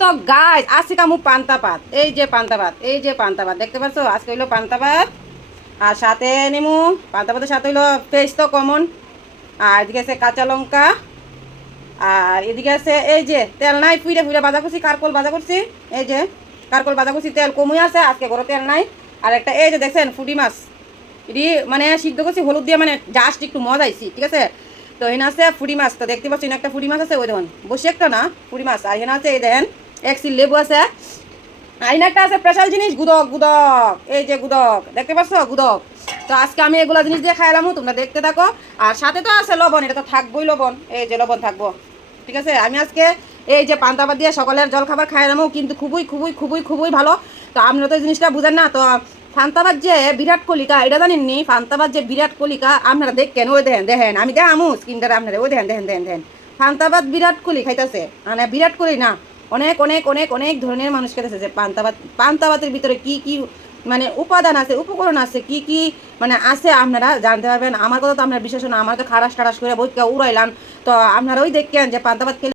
তো গাইস আজকে কামু পান্তা ভাত, এই যে পান্তা ভাত, এই যে পান্তা ভাত দেখতে পাচ্ছ। আজকে হইলো পান্তা ভাত আর সাথে নিমু পান্তা ভাতের সাথে হইলো পেস্ট তো কমন, আর এদিকে আছে কাঁচা লঙ্কা, আর এদিকে আছে এই যে তেল নাই, ফুইরে ফুইরে ভাজা করছি, কারকল ভাজা করছি, এই যে কারকল ভাজা করছি, তেল কমই আছে আজকে, ঘরে তেল নাই। আর একটা এই যে দেখছেন ফুটি মাছ, এটি মানে সিদ্ধ করছি হলুদ দিয়ে, মানে জাস্ট একটু মজাইছি, ঠিক আছে। তো এখানে আছে ফুটি মাছ, তো দেখতে পাচ্ছেন একটা ফুটি মাছ আছে, ওই দেখুন বসে একটা না ফুটি মাছ। আর এখানে আছে এই দেখেন এক সিল লেবু আছে। আর এখানে একটা আছে স্পেশাল জিনিস, গুদক, গুদক, এই যে গুদক দেখতে পাচ্ছ, গুদক। তো আজকে আমি এগুলা জিনিস দিয়ে খাইলাম, তোমরা দেখতে থাকো। আর সাথে তো আছে লবণ, এটা তো থাকবোই লবণ, এই যে লবণ থাকবো, ঠিক আছে। আমি আজকে এই যে পান্তা ভাত দিয়ে সকালের জল খাবার খাইলামও, কিন্তু খুবই খুবই খুবই খুবই ভালো। তো আপনারা তো এই জিনিসটা বুঝেন না। তো ফান্তাবাদ যে বিরাট কলিকা, এটা জানেননি? ফান্তাবাদ যে বিরাট কলিকা, আপনারা দেখেন, ওই দেখেন দেখেন, আমি দেখামু স্কিনটারে আপনারা, ওই দেখেন দেখেন দেখেন দেখেন, ফান্তাবাদ বিরাট কোহলি খাইতেছে, মানে বিরাট কোহলি না, অনেক অনেক অনেক অনেক ধরনের মানুষ খেতেছে। যে পান্তাবাদ, পান্তাবাতের ভিতরে কি কি মানে উপাদান আছে, উপকরণ আছে, কি কি মানে আছে, আপনারা জানতে পারবেন। আমার কথা তো আপনার বিশেষ না, আমার তো খারাস টারাস করে বই উড়াইলাম। তো আপনারা ওই দেখেন যে পান্তাবাদ খেলে